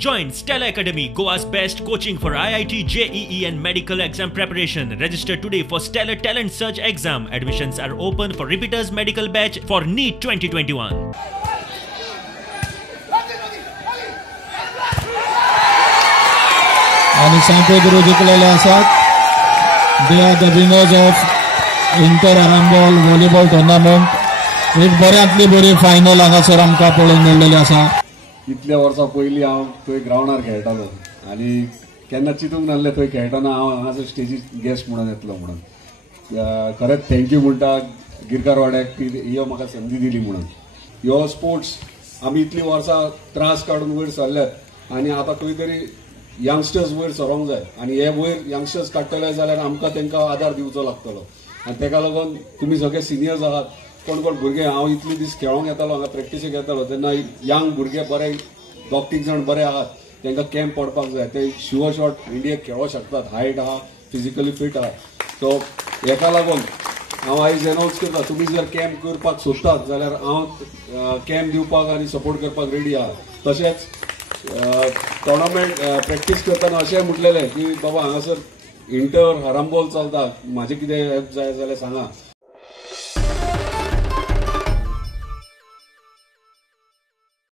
Join Stella Academy, Goa's best coaching for IIT, JEE and medical exam preparation. Register today for Stellar Talent Search exam. Admissions are open for repeaters medical batch for NEET 2021. आणि सांपेद्रो जिंकलेले आसात. They are the winners of Inter Arambol volleyball tournament. एक बऱ्यांतली बरी final हांगासर आमकां पळोवंक मेळिल्ली आसा. इतल्या वर्सां पयलीं हांव थंय ग्रावंडार खेळटालो आनी केन्ना चिंतूंक नासलें थंय खेळटना हांव हांगासर स्टेजीर गेस्ट म्हणून येतलो म्हणून. खरेंच थँक्यू म्हणटा गिरकार वाड्याक की ह्यो म्हाका संदी दिली म्हणून. ह्यो स्पोर्ट्स आमी इतलीं वर्सां त्रास काडून वयर सरल्यात आनी आतां खंय तरी यंगस्टर्स वयर सरोंक जाय आनी हे वयर यंगस्टर्स काडटले जाल्यार आमकां तांकां आदार दिवचो लागतलो आनी ताका लागून तुमी सगळे सिनियर्स आहात. कोण कोण भुरगे हांव इतले दीस खेळोंक येतालो हांगा प्रॅक्टिसेक येतालो तेन्ना यंग भुरगे बरे 2-3 जण बरे आहात तांकां कॅम्प पडपाक जाय. ते शुअर शॉट इंडियेक खेळोंक शकतात. हायट आहा, फिजिकली फिट आहा. सो हेका लागून हांव आयज अनाउन्स करता तुमी जर कॅम्प करपाक सोदतात जाल्यार हांव कॅम्प दिवपाक आनी सपोर्ट करपाक रेडी आहा. तशेंच टोर्नामेंट प्रॅक्टीस करतना अशें म्हटलेलें की बाबा हांगासर इंटर आरांबोल चलता, म्हाजें कितें हेल्प जाय जाल्यार सांगा.